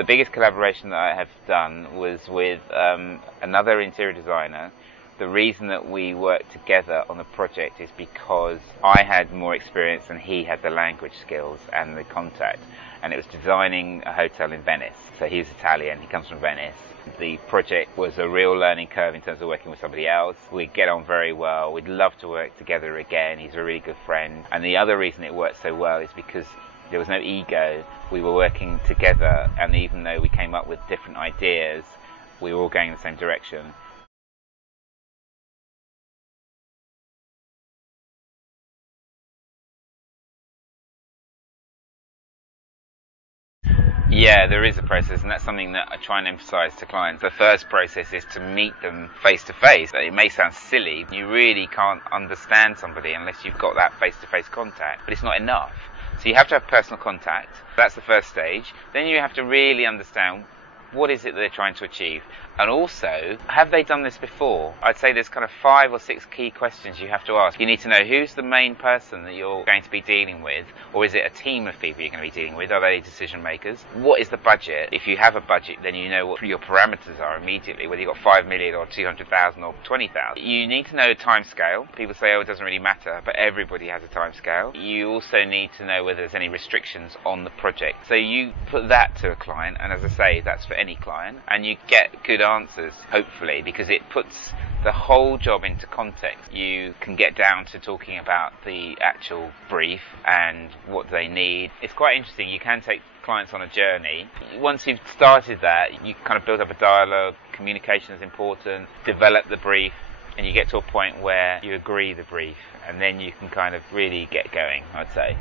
The biggest collaboration that I have done was with another interior designer. The reason that we worked together on the project is because I had more experience and he had the language skills and the contact. And it was designing a hotel in Venice. So he's Italian, he comes from Venice. The project was a real learning curve in terms of working with somebody else. We get on very well. We'd love to work together again. He's a really good friend. And the other reason it worked so well is because there was no ego. We were working together, and even though we came up with different ideas, we were all going in the same direction. Yeah, there is a process, and that's something that I try and emphasise to clients. The first process is to meet them face to face. It may sound silly, you really can't understand somebody unless you've got that face to face contact, but it's not enough. So you have to have personal contact. That's the first stage. Then you have to really understand what is it they're trying to achieve. And also, have they done this before? I'd say there's kind of 5 or 6 key questions you have to ask. You need to know who's the main person that you're going to be dealing with, or is it a team of people you're going to be dealing with? Are they decision makers? What is the budget? If you have a budget, then you know what your parameters are immediately, whether you've got 5 million or 200,000 or 20,000. You need to know a time scale. People say, oh, it doesn't really matter, but everybody has a time scale. You also need to know whether there's any restrictions on the project. So you put that to a client, and as I say, that's for any client, and you get good answers, hopefully, because it puts the whole job into context. You can get down to talking about the actual brief and what they need. It's quite interesting. You can take clients on a journey. Once you've started that, you kind of build up a dialogue. Communication is important. Develop the brief, and you get to a point where you agree the brief, and then you can kind of really get going, I'd say.